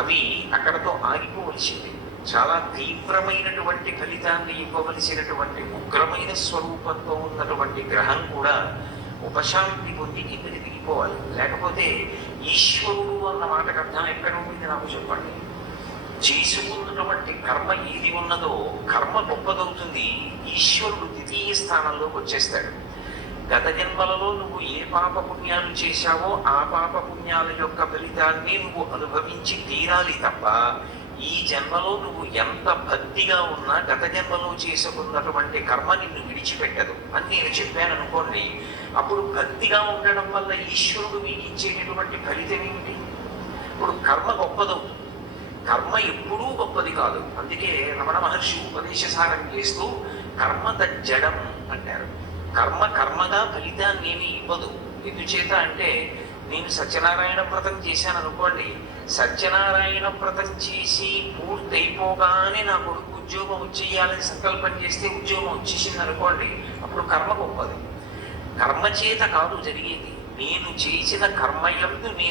అవి అక్కడతో ఆగిపోవలసింది. చాలా తీవ్రమైనటువంటి ఫలితాన్ని ఇవ్వవలసినటువంటి ఉగ్రమైన స్వరూపంతో ఉన్నటువంటి గ్రహం కూడా ఉపశాంతి పొంది కిందకి దిగిపోవాలి. లేకపోతే ఈశ్వరుడు అన్న మాటకు అర్థం ఎక్కడ ఉంటుంది నాకు చెప్పండి. చేసుకున్నటువంటి కర్మ ఏది ఉన్నదో కర్మ గొప్పదవుతుంది, ఈశ్వరుడు ద్వితీయ స్థానంలోకి వచ్చేస్తాడు. గత జన్మలలో నువ్వు ఏ పాప పుణ్యాలు చేశావో ఆ పాప పుణ్యాల యొక్క ఫలితాన్ని నువ్వు అనుభవించి తీరాలి తప్ప ఈ జన్మలో నువ్వు ఎంత భక్తిగా ఉన్నా గత జన్మలో చేసుకున్నటువంటి కర్మ నిన్ను విడిచిపెట్టదు అని నేను చెప్పాను అనుకోండి. అప్పుడు భక్తిగా ఉండడం వల్ల ఈశ్వరుడు మీకు ఇచ్చేటటువంటి ఫలితం ఏమిటి? ఇప్పుడు కర్మ గొప్పదవుతుంది. కర్మ ఎప్పుడూ గొప్పది కాదు. అందుకే రమణ మహర్షి ఉపదేశసారం చేస్తూ కర్మ తజ్జడం అంటారు. కర్మ కర్మగా ఫలితాన్ని ఏమీ ఇవ్వదు. ఎందుచేత అంటే నేను సత్యనారాయణ వ్రతం చేశాను అనుకోండి, సత్యనారాయణ వ్రతం చేసి పూర్తయిపోగానే నా కొడుకు ఉద్యోగం వచ్చేయాలని సంకల్పం చేస్తే ఉద్యోగం వచ్చేసింది అనుకోండి, అప్పుడు కర్మ గొప్పది. కర్మ చేత కాదు జరిగేది, నేను చేసిన కర్మయందు నేను